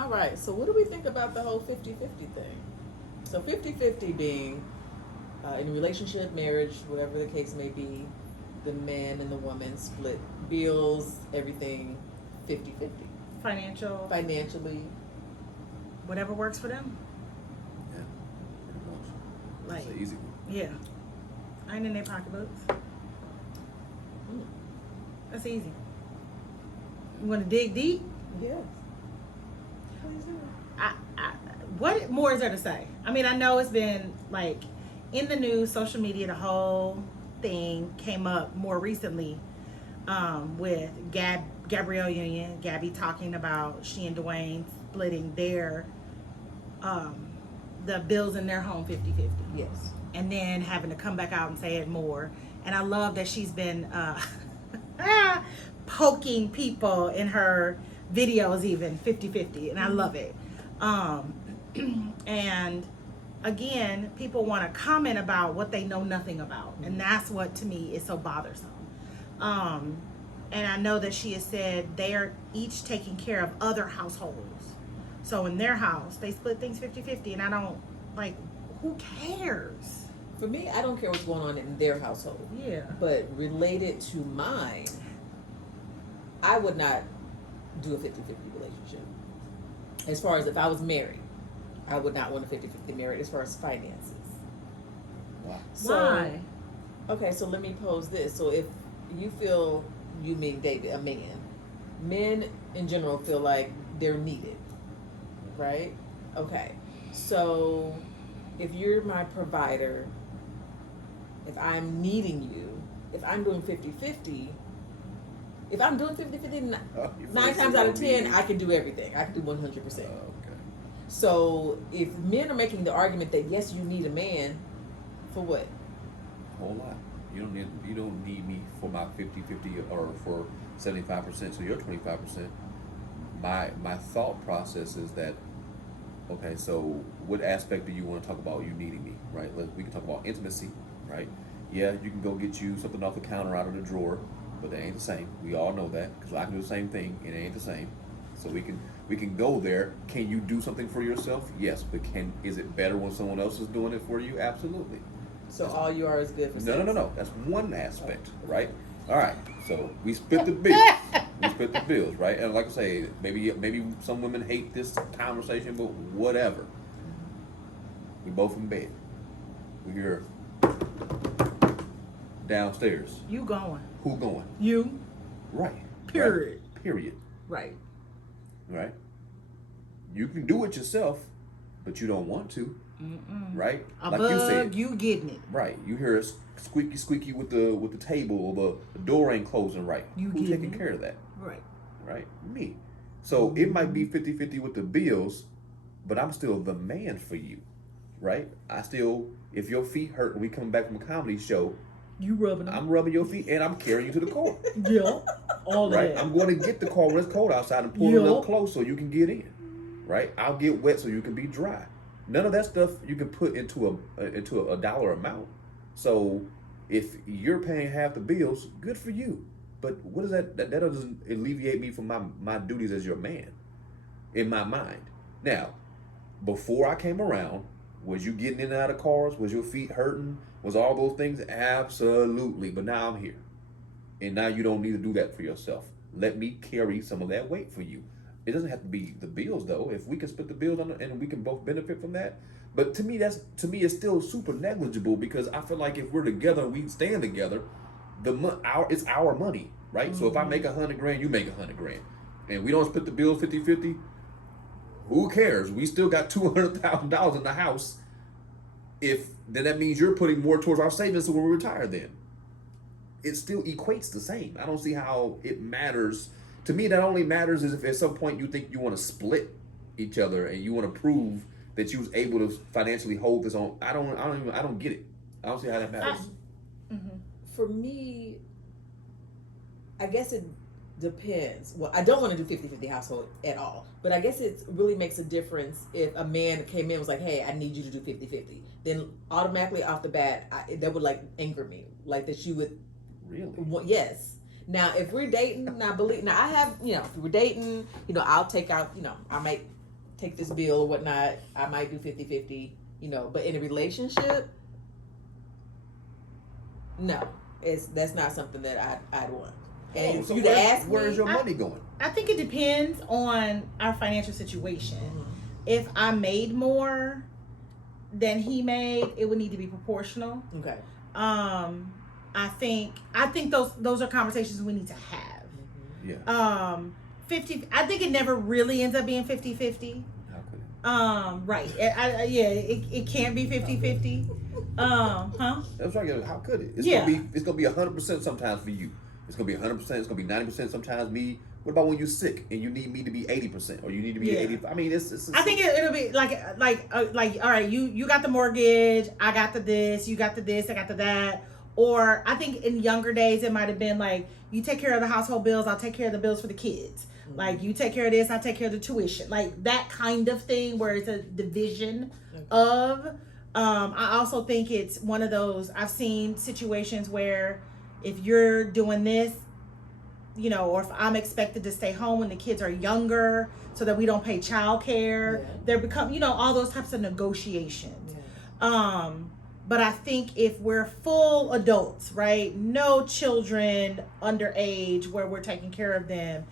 All right, so what do we think about the whole 50-50 thing? So 50-50 being in a relationship, marriage, whatever the case may be, the man and the woman split bills, everything 50-50. Financially. Whatever works for them. Yeah, pretty much. Like, That's an easy one. Yeah. I ain't in their pocketbooks. That's easy. You want to dig deep? Yes. Please do. What more is there to say? I mean, I know it's been like in the news, social media, the whole thing came up more recently with Gabrielle Union, Gabby talking about she and Dwayne splitting their the bills in their home 50-50. Yes. And then having to come back out and say it more. And I love that she's been poking people in her videos even 50-50, and I love it. And again, people want to comment about what they know nothing about, and that's what to me is so bothersome. And I know that she has said they are each taking care of other households, so in their house they split things 50-50, and I don't like, who cares? For me, I don't care what's going on in their household. Yeah. But related to mine, I would not do a 50-50 relationship. As far as if I was married, I would not want a 50-50 marriage as far as finances. Wow. So, Why? okay, so let me pose this. So if you feel, you mean David, a man. Men in general feel like they're needed, right? Okay. So if you're my provider, if I'm needing you, if I'm doing 50-50, if I'm doing 50-50, 9 times out of 10, I can do everything. I can do 100%. Okay. So if men are making the argument that yes, you need a man, for what? A whole lot. You don't need me for my 50-50 or for 75%, so you're 25%. My thought process is that, okay, so what aspect do you want to talk about you needing me, right? We can talk about intimacy, right? Yeah, you can go get you something off the counter out of the drawer, but they ain't the same. We all know that, because I can do the same thing, and it ain't the same. So we can go there. Can you do something for yourself? Yes, but is it better when someone else is doing it for you? Absolutely. So all you are is good for sex. No. That's one aspect, right? All right. So we split the bills. Right? And like I say, maybe some women hate this conversation, but whatever. We both in bed. We hear downstairs. You going? Who going? You. Right. Period. Right. Period. Right. Right. You can do it yourself, but you don't want to. Mm-mm. Right. A like bug, you said. you getting it. Right. You hear a squeaky with the table, or the door ain't closing right. Who's taking care of that? Right. Right. Me. So it might be 50-50 with the bills, but I'm still the man for you. Right. If your feet hurt when we come back from a comedy show, You rubbing them. I'm rubbing your feet and I'm carrying you to the car. Yeah. All Right. that. I'm going to get the car when it's cold outside and pull it up close so you can get in. Right. I'll get wet so you can be dry. None of that stuff you can put into a dollar amount. So if you're paying half the bills, good for you. But what is that? That doesn't alleviate me from my duties as your man, in my mind. Now, before I came around, was you getting in and out of cars? Was your feet hurting? Was all those things? Absolutely. But now I'm here. And now you don't need to do that for yourself. Let me carry some of that weight for you. It doesn't have to be the bills, though. If we can split the bills and we can both benefit from that. But to me, it's still super negligible, because I feel like if we're together and we stand together, it's our money, right? Mm-hmm. So if I make $100,000, you make $100,000, and we don't split the bills 50-50, who cares? We still got $200,000 in the house. Then that means you're putting more towards our savings when we retire. Then it still equates the same. I don't see how it matters. To me, that only matters is if at some point you think you want to split each other and you want to prove that you was able to financially hold this on. I don't get it. I don't see how that matters. For me, I guess it depends. Well, I don't want to do 50-50 household at all. But I guess it really makes a difference if a man came in and was like, hey, I need you to do 50-50. Then automatically off the bat, that would like anger me. Like that you would... Really? Yes. Now, if we're dating, now I have, if we're dating, I'll take out, I might take this bill or whatnot. I might do 50-50, but in a relationship, no, that's not something that I'd want. And so you to ask me, where's your money going? I think it depends on our financial situation. Mm-hmm. If I made more than he made, it would need to be proportional. Okay. I think those are conversations we need to have. Mm-hmm. Yeah. 50. I think it never really ends up being 50-50. How could it? Right. It can't be 50-50. Huh? That's right. How could it? It's gonna be 100% sometimes for you. It's gonna be 100%. It's gonna be 90% sometimes me. What about when you're sick and you need me to be 80% or you need to be 80? I mean, it's I think it'll be like all right, you got the mortgage, I got the this, you got the this, I got the that. Or I think in younger days it might have been like, you take care of the household bills, I'll take care of the bills for the kids. Mm-hmm. Like you take care of this, I'll take care of the tuition. Like that kind of thing where it's a division of. I also think it's one of those, I've seen situations where if you're doing this, or if I'm expected to stay home when the kids are younger so that we don't pay childcare, there become, all those types of negotiations. Yeah. But I think if we're full adults, right, no children underage where we're taking care of them,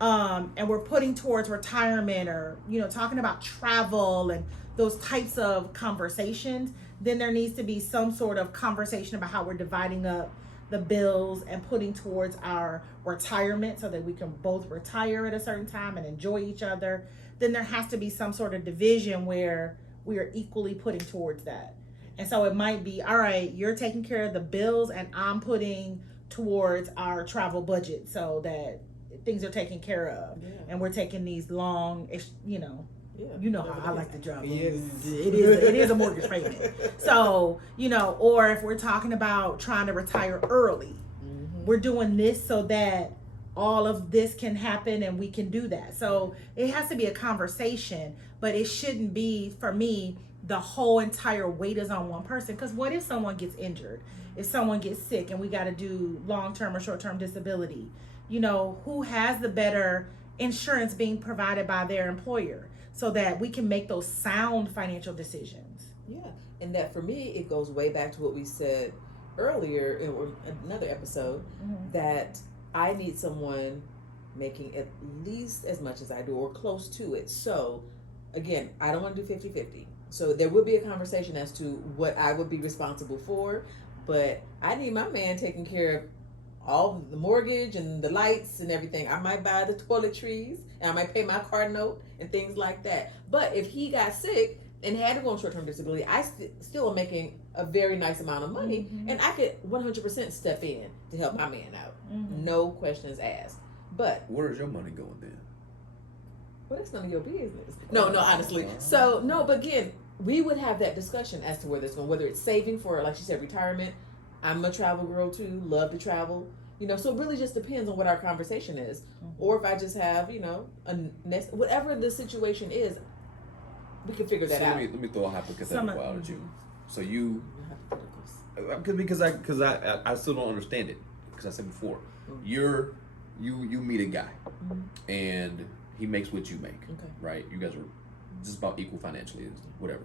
and we're putting towards retirement or, talking about travel and those types of conversations, then there needs to be some sort of conversation about how we're dividing up the bills and putting towards our retirement so that we can both retire at a certain time and enjoy each other. Then there has to be some sort of division where we are equally putting towards that. And so it might be, all right, you're taking care of the bills and I'm putting towards our travel budget so that things are taken care of. Yeah. And we're taking these long, how I like to travel. Yes. It is a mortgage payment. So, or if we're talking about trying to retire early, we're doing this so that all of this can happen and we can do that. So it has to be a conversation, but it shouldn't be, for me, the whole entire weight is on one person. Because what if someone gets injured? If someone gets sick and we got to do long-term or short-term disability, who has the better insurance being provided by their employer so that we can make those sound financial decisions? Yeah. And that for me, it goes way back to what we said earlier in another episode, that I need someone making at least as much as I do or close to it. So again, I don't want to do 50-50. So there would be a conversation as to what I would be responsible for, but I need my man taking care of all the mortgage and the lights and everything. I might buy the toiletries and I might pay my car note and things like that. But if he got sick and had to go on short-term disability, I still am making a very nice amount of money, and I could 100% step in to help my man out. No questions asked. But where's your money going then? Well, that's none of your business. No, honestly. So, no, but again, we would have that discussion as to where it's going, whether it's saving for, like she said, retirement. I'm a travel girl too, love to travel. So it really just depends on what our conversation is. Or if I just have, whatever the situation is, we can figure that out. Let me throw a hypothetical out at you. So you, because I still don't understand it, because I said before, you meet a guy, and he makes what you make, right? You guys are just about equal financially, whatever.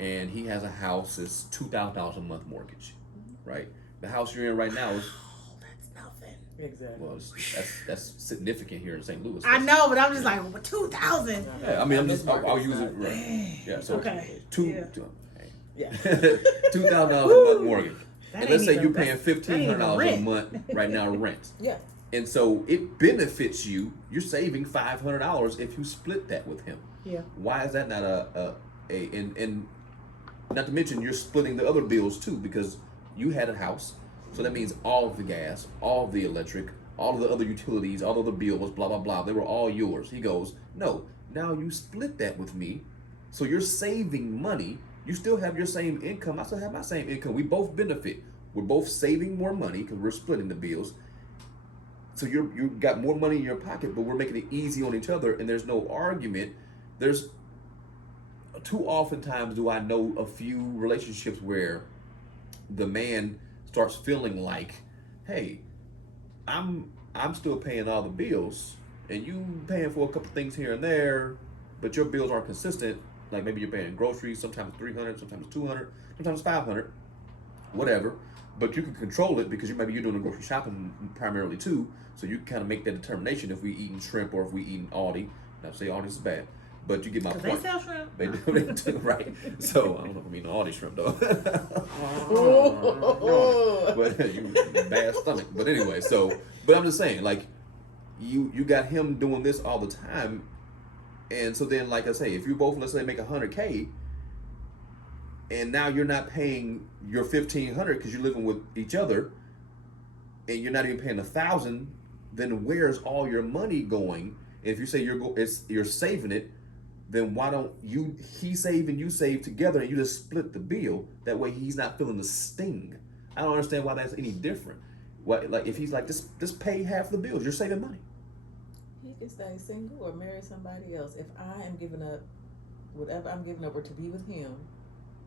And he has a house that's $2,000 a month mortgage, right? The house you're in right now is exactly. Well, that's significant here in St. Louis. I know, but I'm just like, 2,000. Yeah, I mean, I'll use it right. Yeah, so $2,000 a month mortgage, and let's say you're paying $1,500 a month right now to rent. Yeah. And so it benefits you. You're saving $500 if you split that with him. Yeah. Why is that not and not to mention you're splitting the other bills too, because you had a house. So that means all of the gas, all of the electric, all of the other utilities, all of the bills, blah, blah, blah, they were all yours. He goes, no, now you split that with me. So you're saving money. You still have your same income. I still have my same income. We both benefit. We're both saving more money because we're splitting the bills. So you got more money in your pocket, but we're making it easy on each other, and there's no argument. There's too oftentimes do I know a few relationships where the man starts feeling like, hey, I'm still paying all the bills and you paying for a couple things here and there. but your bills are consistent. Like maybe you're paying groceries, sometimes 300, sometimes 200, sometimes 500, whatever. But you can control it because you're doing the grocery shopping primarily too. So you can kind of make that determination if we eating shrimp or if we eating Aldi. Not to say Aldi is bad, but you get my point. They sell shrimp. They do, right? So I don't know if I'm eating Aldi shrimp though. But you bad stomach. But anyway, but I'm just saying, like, you got him doing this all the time, and so then, like I say, if you both, let's say, make $100K, and now you're not paying your $1,500 because you're living with each other, and you're not even paying $1,000, then where's all your money going? And if you say you're saving it, then why don't he save and you save together and you just split the bill? That way he's not feeling the sting. I don't understand why that's any different. What, like, if he's like, just pay half the bills, you're saving money. He can stay single or marry somebody else. If I am giving up whatever I'm giving up or to be with him.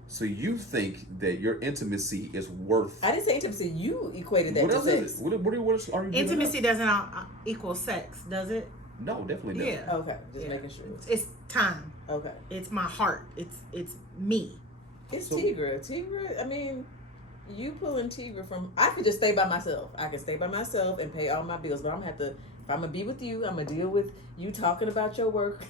So you think that your intimacy is worth? I didn't say intimacy. You equated that to sex. What are you Intimacy doesn't equal sex, does it? No, definitely doesn't. Yeah. Okay, just making sure. It's time. Okay. It's my heart. It's me. It's Tigra. Tigra, I mean, you pulling Tigra from, I could just stay by myself. I can stay by myself and pay all my bills, but I'm going to have to, if I'm going to be with you, I'm going to deal with you talking about your work.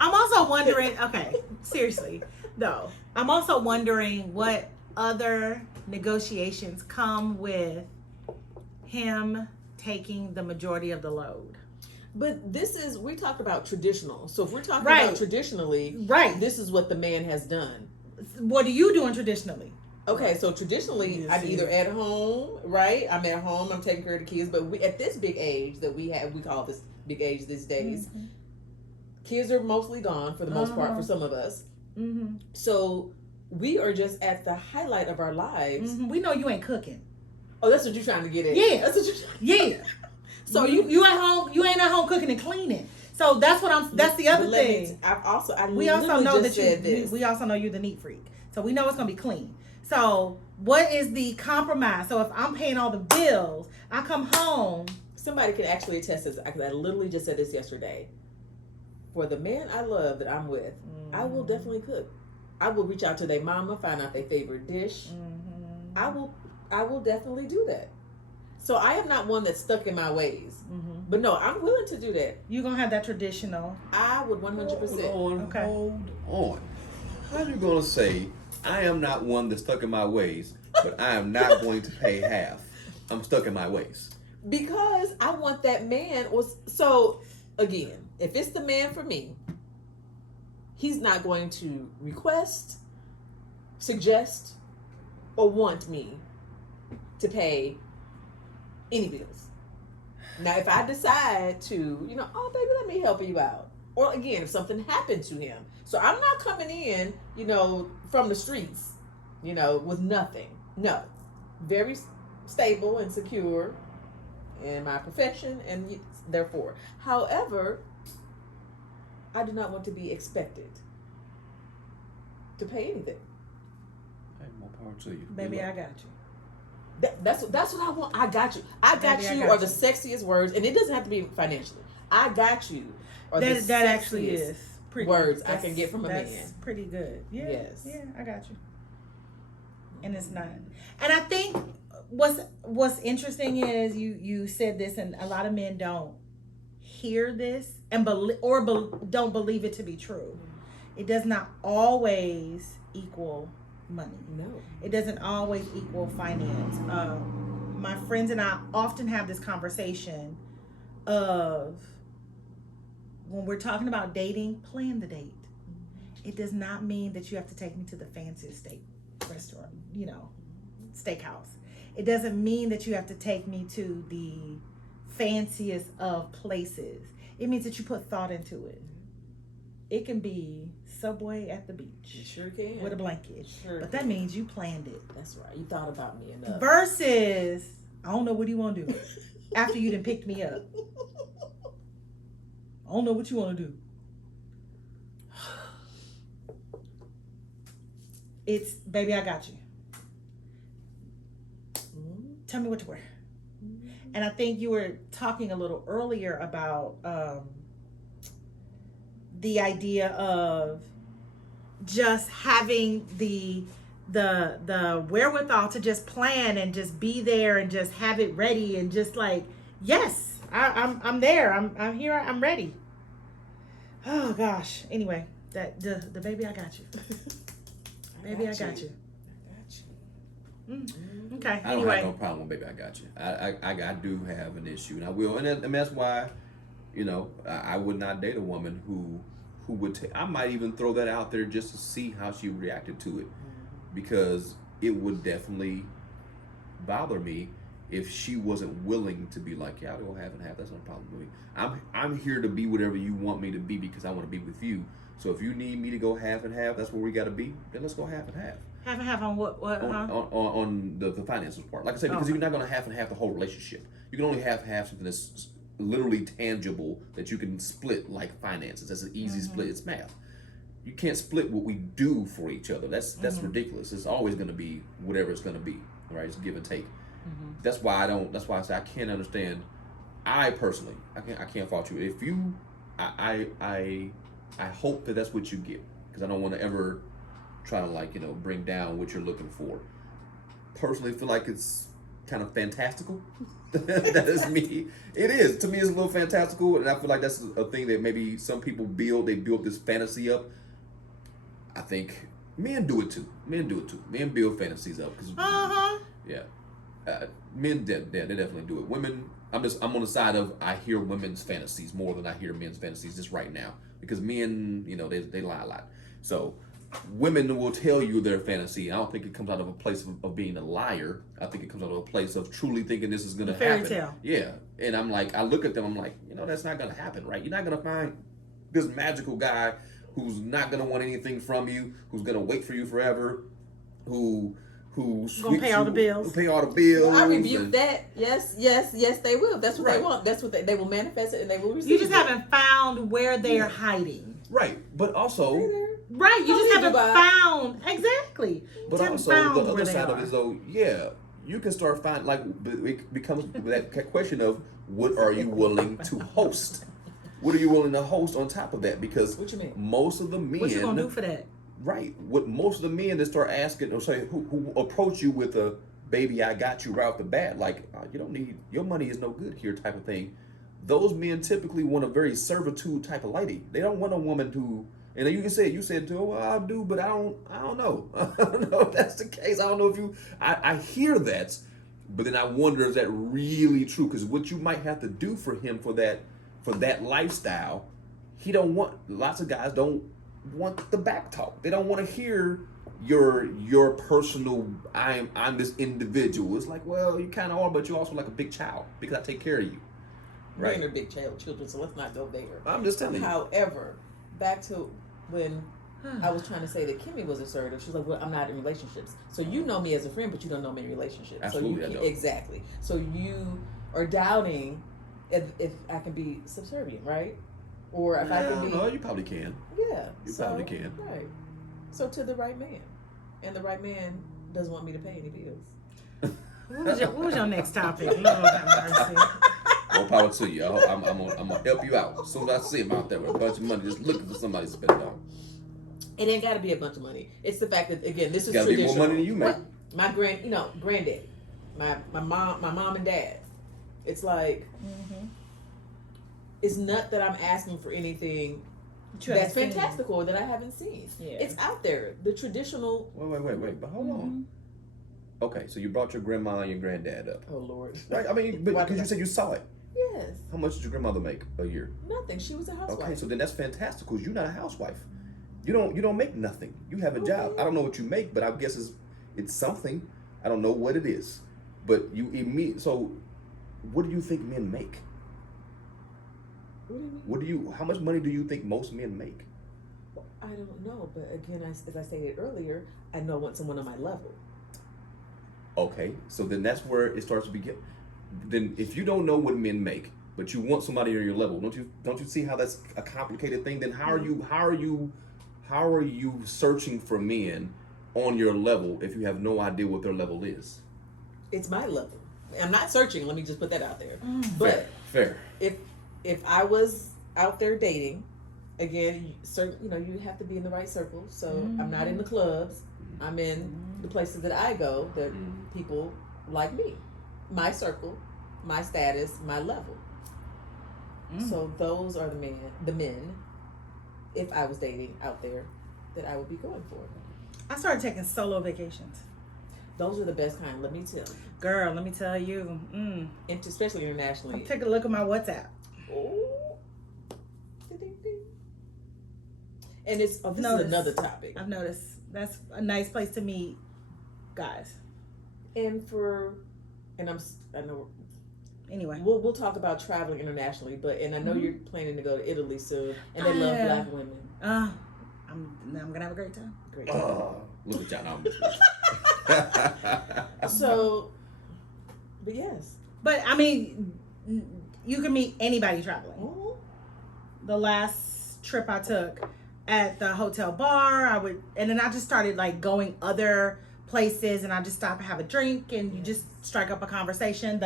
I'm also wondering, okay, seriously, though, I'm also wondering what other negotiations come with him taking the majority of the load. But we talked about traditional. So if we're talking Right. about traditionally, Right. this is what the man has done. What are you doing traditionally? Okay, so traditionally, I'm either at home, right? I'm at home, I'm taking care of the kids, but at this big age that we call this big age these days, kids are mostly gone for the most part for some of us. Mm-hmm. So we are just at the highlight of our lives. Mm-hmm. We know you ain't cooking. Oh, that's what you're trying to get at. Yeah. That's what you're Yeah. So you at home, you ain't at home cooking and cleaning. So that's the other thing. We also know that we also know you're the neat freak. So we know it's gonna be clean. So what is the compromise? So if I'm paying all the bills, I come home. Somebody can actually attest this. I literally just said this yesterday. For the man I love that I'm with, I will definitely cook. I will reach out to their mama, find out their favorite dish. Mm-hmm. I will definitely do that. So I am not one that's stuck in my ways. Mm-hmm. But no, I'm willing to do that. You're gonna have that traditional. I would 100%. Hold on. How are you gonna say I am not one that's stuck in my ways, but I am not going to pay half? I'm stuck in my ways. Because I want that man. So again, if it's the man for me, he's not going to request, suggest, or want me to pay any bills. Now, if I decide to, oh, baby, let me help you out. Or again, if something happened to him. So I'm not coming in, from the streets, with nothing. No. Very stable and secure in my profession and therefore. However, I do not want to be expected to pay anything. Hey, more power to you. Baby, I got you. That's what I want. I got you. I got Baby, you I got are the sexiest words, and it doesn't have to be financially. I got you. That actually is pretty words I can get from a man. That's pretty good. Yeah. Yes. Yeah, I got you. And it's not. And I think what's interesting is you said this, and a lot of men don't hear this and don't believe it to be true. It does not always equal money. No. It doesn't always equal finance. My friends and I often have this conversation of when we're talking about dating, plan the date. It does not mean that you have to take me to the fanciest steak restaurant, steakhouse. It doesn't mean that you have to take me to the fanciest of places. It means that you put thought into it. It can be Subway at the beach. You sure can. With a blanket. Sure but that means you planned it. That's right. You thought about me enough. Versus, I don't know what you want to do after you done picked me up. I don't know what you want to do. It's, baby, I got you. Tell me what to wear. And I think you were talking a little earlier about the idea of just having the wherewithal to just plan and just be there and just have it ready and just like, yes, I'm there. I'm here. I'm ready. Oh gosh. Anyway, that the baby, I got you. Baby, I got you. Okay. I don't Anyway, have no problem with baby, I got you. I do have an issue, and I will, and that's why, you know, I would not date a woman who would take. I might even throw that out there just to see how she reacted to it, because it would definitely bother me if she wasn't willing to be like, yeah, I'll go half and half. That's not a problem with me. I'm here to be whatever you want me to be because I want to be with you. So if you need me to go half and half, that's where we got to be. Then let's go half and half. half and half on what? On the finances part. Like I said, because you're not going to half and half the whole relationship. You can only half something that's literally tangible that you can split, like finances. That's an easy split. It's math. You can't split what we do for each other. That's ridiculous. It's always going to be whatever it's going to be, right? It's give and take. That's why I say I can't understand. I personally, I can't fault you. If you, I hope that that's what you get, because I don't want to ever try to, like, you know, bring down what you're looking for. Personally, feel like it's kind of fantastical. That is me. It is. To me, it's a little fantastical, and I feel like that's a thing that maybe some people build. They build this fantasy up. I think men do it too. Men build fantasies up. Yeah. Men, they definitely do it. Women, I'm on the side of, I hear women's fantasies more than I hear men's fantasies just right now, because men, you know, they lie a lot. So women will tell you their fantasy. I don't think it comes out of a place of being a liar. I think it comes out of a place of truly thinking this is going to happen. Fairy tale. Yeah. And I'm like, I look at them, I'm like, you know, that's not going to happen, right? You're not going to find this magical guy who's not going to want anything from you, who's going to wait for you forever, who's gonna pay all the bills. Pay all the bills. I rebuke that. Yes, they will. That's what they want. That's what they will manifest it, and they will receive it. You just haven't found where they are hiding. Right, but also, right, you just haven't found exactly. But also, the other side of it is, though, yeah, you can start finding, like, it becomes that question of, what are you willing to host? What are you willing to host on top of that? Because what you mean? Most of the men, what you gonna do for that? Right. What most of the men that start asking, or say, who approach you with a baby, I got you right off the bat, like, you don't need, your money is no good here type of thing. Those men typically want a very servitude type of lady. They don't want a woman who, and you said to her, well, I'll do, but I don't know. I don't know if that's the case. I don't know if you, I hear that, but then I wonder, is that really true? Because what you might have to do for him for that lifestyle, he don't want, lots of guys don't want the back talk. They don't want to hear your personal, I'm this individual. It's like, well, you kind of are, but you're also like a big child because I take care of you. Right. You're big children, so let's not go there. I'm just telling you. However, back to when I was trying to say that Kimmy was assertive, she's like, well, I'm not in relationships. So you know me as a friend, but you don't know me in relationships. Absolutely, so you I know. Exactly. So you are doubting if I can be subservient, right? Or if I can be... No, you probably can. Yeah. You probably can. Right. So to the right man. And the right man doesn't want me to pay any bills. What was your next topic? Lord have mercy. More power to you. I'm gonna help you out. As soon as I see him out there with a bunch of money, just looking for somebody to spend it on. It ain't got to be a bunch of money. It's the fact that, again, this is Gotta traditional. be more money than you make. My granddad, my mom and dad. It's like, it's not that I'm asking for anything that's fantastical or that I haven't seen. Yeah. It's out there. The traditional. Wait. But hold on. Okay, so you brought your grandma and your granddad up. Oh Lord. Right. I mean, but because you said you saw it. Yes. How much did your grandmother make a year? Nothing. She was a housewife. Okay, so then that's fantastical. You're not a housewife. You don't make nothing. You have a job. I don't know what you make, but I guess it's something. I don't know what it is, but so what do you think men make? What do you mean? How much money do you think most men make? Well, I don't know, but again, as I stated earlier, I know I want someone on my level. Okay, so then that's where it starts to begin. Then if you don't know what men make, but you want somebody on your level, don't you see how that's a complicated thing? Then how are you searching for men on your level if you have no idea what their level is? It's my level. I'm not searching. Let me just put that out there. But fair. If I was out there dating, again, you have to be in the right circle. So I'm not in the clubs. I'm in the places that I go that people like me, my circle, my status, my level. So those are the men, if I was dating out there, that I would be going for. I started taking solo vacations. Those are the best kind, let me tell you. Girl, let me tell you. Especially internationally. Take a look at my WhatsApp. Oh. And this is another topic. I've noticed that's a nice place to meet guys. I know. Anyway, we'll talk about traveling internationally, and I know you're planning to go to Italy soon, and they love black women. I'm gonna have a great time. Great time. Look at y'all. So, but yes. But I mean, you can meet anybody traveling. Mm-hmm. The last trip I took at the hotel bar, and then I just started like going other places, and I just stop and have a drink, and you just strike up a conversation.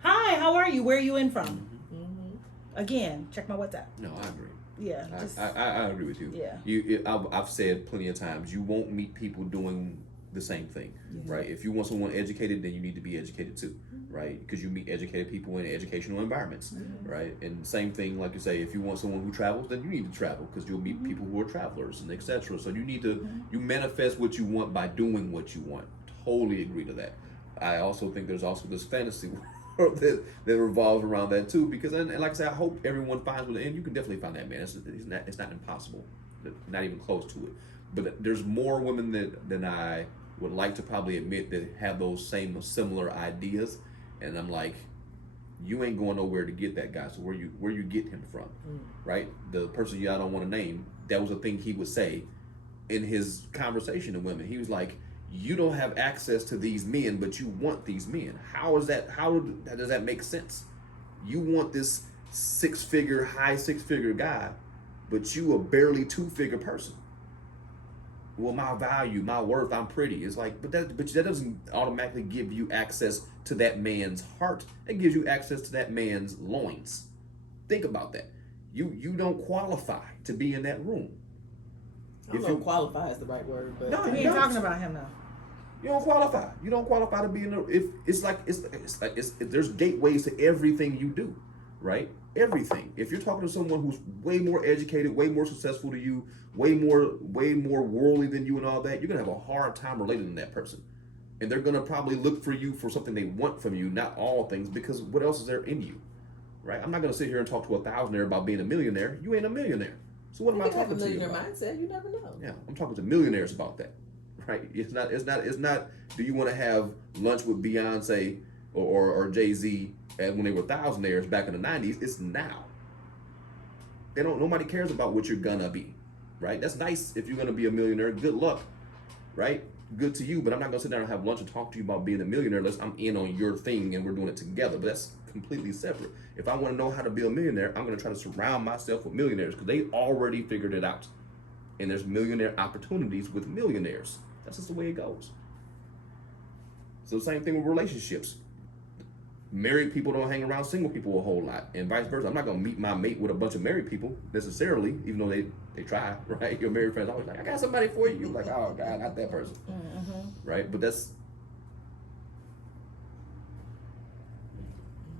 Hi, how are you? Where are you in from? Mm-hmm. Again, check my WhatsApp. No, I agree. Yeah, I agree with you. Yeah. I've said plenty of times, you won't meet people doing the same thing, right? If you want someone educated, then you need to be educated too, right? Because you meet educated people in educational environments, right? And same thing, like you say, if you want someone who travels, then you need to travel because you'll meet people who are travelers and etc. So you need to you manifest what you want by doing what you want. Totally agree to that. I also think there's also this fantasy that revolves around that too, because and like I said, I hope everyone finds one, and you can definitely find that man. It's not impossible, not even close to it. But there's more women than I would like to probably admit that have those same or similar ideas, and I'm like, you ain't going nowhere to get that guy. So where you get him from, right? The person I don't want to name, that was a thing he would say in his conversation to women. He was like, you don't have access to these men, but you want these men. How does that make sense? You want this high six figure guy, but you a barely 2-figure person. Well, my value, my worth, I'm pretty. It's like, but that doesn't automatically give you access to that man's heart. It gives you access to that man's loins. Think about that. You don't qualify to be in that room. I don't know if qualify is the right word, but no, we ain't talking about him now. You don't qualify. You don't qualify to be in the. If it's like there's gateways to everything you do, right? Everything. If you're talking to someone who's way more educated, way more successful to you, way more worldly than you and all that, you're gonna have a hard time relating to that person, and they're gonna probably look for you for something they want from you, not all things, because what else is there in you, right? I'm not gonna sit here and talk to a thousandaire about being a millionaire. You ain't a millionaire. So what am I talking to you about? Mindset, you never know. Yeah, I'm talking to millionaires about that, right? It's not. Do you want to have lunch with Beyonce or Jay-Z when they were thousandaires back in the 90s? It's now. Nobody cares about what you're gonna be, right? That's nice if you're gonna be a millionaire. Good luck, right? Good to you, but I'm not gonna sit down and have lunch and talk to you about being a millionaire unless I'm in on your thing and we're doing it together. But that's completely separate. If I want to know how to be a millionaire, I'm going to try to surround myself with millionaires because they already figured it out. And there's millionaire opportunities with millionaires. That's just the way it goes. So same thing with relationships. Married people don't hang around single people a whole lot, and vice versa. I'm not going to meet my mate with a bunch of married people necessarily, even though they try, right? Your married friends always like, I got somebody for you. You're like, oh God, not that person, right? But that's.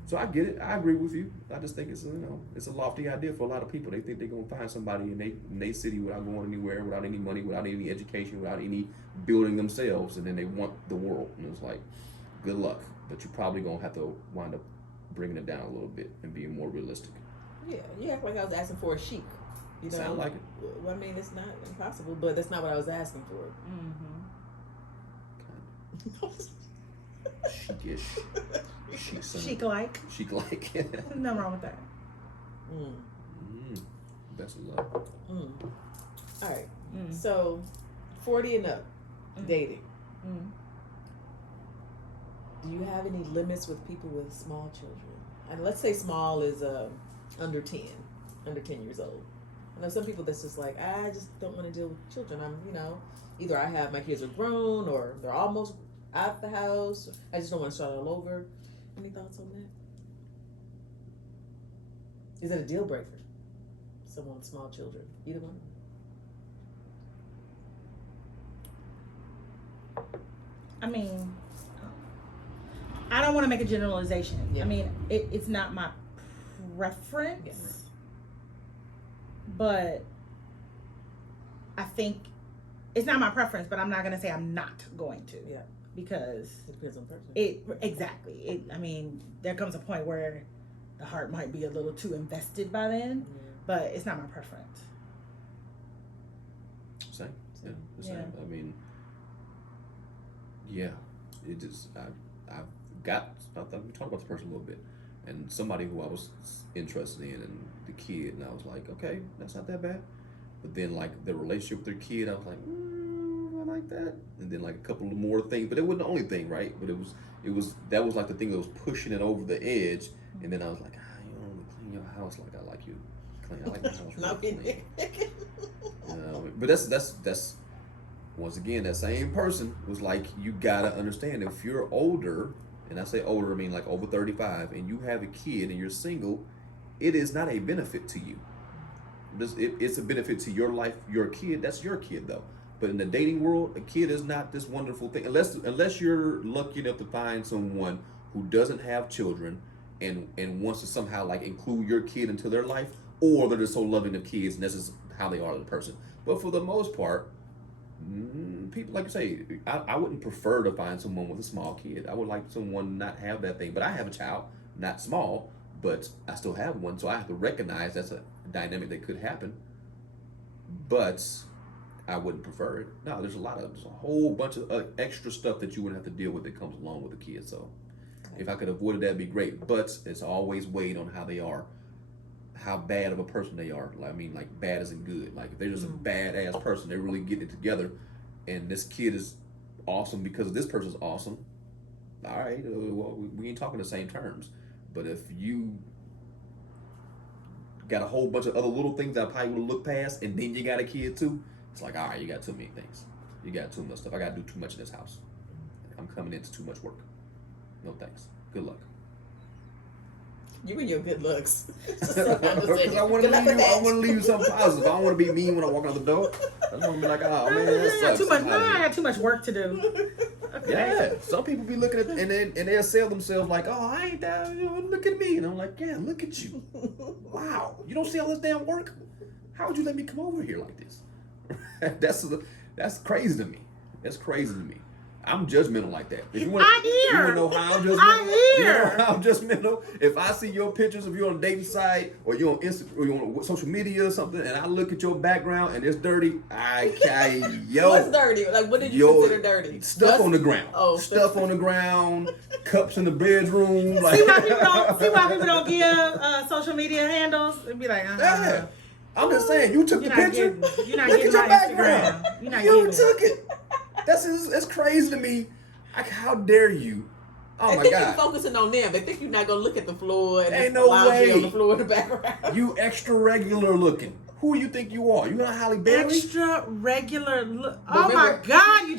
So I get it. I agree with you. I just think it's a lofty idea for a lot of people. They think they're gonna find somebody in their city without going anywhere, without any money, without any education, without any building themselves, and then they want the world. And it's like, good luck, but you're probably gonna have to wind up bringing it down a little bit and being more realistic. Yeah, you act like I was asking for a sheik. You know, sound like it. Well, I mean, it's not impossible, but that's not what I was asking for. Chic-ish. Chic-like. Chic-like. Nothing wrong with that. Best of luck. All right. So, 40 and up, dating. Do you have any limits with people with small children? And let's say small is under 10 years old. I know some people that's just like, I just don't want to deal with children. I'm, either I have my kids are grown or they're almost out the house. I just don't want to start all over. Any thoughts on that? Is that a deal breaker? Someone with small children, either one. I mean, I don't want to make a generalization. Yeah. I mean, it's not my preference, Yes. but I think it's not my preference. But I'm not going to say I'm not going to. Yeah. Because It depends on the person. exactly. I mean, there comes a point where the heart might be a little too invested by then, but it's not my preference. Same. Yeah, the same. Yeah. I mean, yeah, it just I've talked about the person a little bit, and somebody who I was interested in, and the kid, and I was like, okay, that's not that bad. But then like the relationship with their kid, I was like, I like that. And then like a couple of more things, but it wasn't the only thing, right? But it was that was like the thing that was pushing it over the edge. And then I was like, you don't want to clean your house like I like you clean. I like my house really clean. But that's once again, that same person was like, you gotta understand, if you're older, and I say older, I mean like over 35, and you have a kid and you're single, it is not a benefit to you. It's a benefit to your life. Your kid, that's your kid though. But in the dating world, a kid is not this wonderful thing, unless you're lucky enough to find someone who doesn't have children and wants to somehow like include your kid into their life, or they're just so loving of kids and this is how they are as a person. But for the most part, people, like you say, I wouldn't prefer to find someone with a small kid. I would like someone not have that thing. But I have a child, not small, but I still have one, so I have to recognize that's a dynamic that could happen. But I wouldn't prefer it. No, there's a whole bunch of extra stuff that you wouldn't have to deal with that comes along with a kid. So if I could avoid it, that'd be great. But it's always weighed on how they are, how bad of a person they are. I mean, like bad isn't good. Like if they're just a badass person, they're really getting it together, and this kid is awesome because this person's awesome. All right, well, we ain't talking the same terms. But if you got a whole bunch of other little things that I probably would have looked past, and then you got a kid too, it's like, all right, you got too many things. You got too much stuff. I got to do too much in this house. I'm coming into too much work. No thanks. Good luck. You and your good looks. Because I want to leave you something positive. I don't want to be mean when I walk out the door. I just want to be like, oh man, that sucks. I got too much work to do. Okay. Yeah, some people be looking at and they'll sell themselves like, oh, I ain't that. Look at me, and I'm like, yeah, look at you. Wow, you don't see all this damn work. How would you let me come over here like this? That's crazy to me. That's crazy to me. I'm judgmental like that. If you want to know how I'm judgmental, you know how I'm judgmental. If I see your pictures of you on a dating site or you're on Instagram or you're on social media or something, and I look at your background and it's dirty, What's dirty? Like, what did you consider dirty? Stuff on the ground. Oh, stuff on the ground. Cups in the bedroom. Like, see why people don't give social media handles? It'd be like, yeah. I'm just saying, you took the picture. You're not look getting at your my background. Instagram. You took it. That's crazy to me. Like, how dare you? Oh my God. You're focusing on them. They think you're not gonna look at the floor and ain't no way on the floor in the background. You extra regular looking. Who you think you are? You not Halle Berry? Extra regular look. Oh my God! You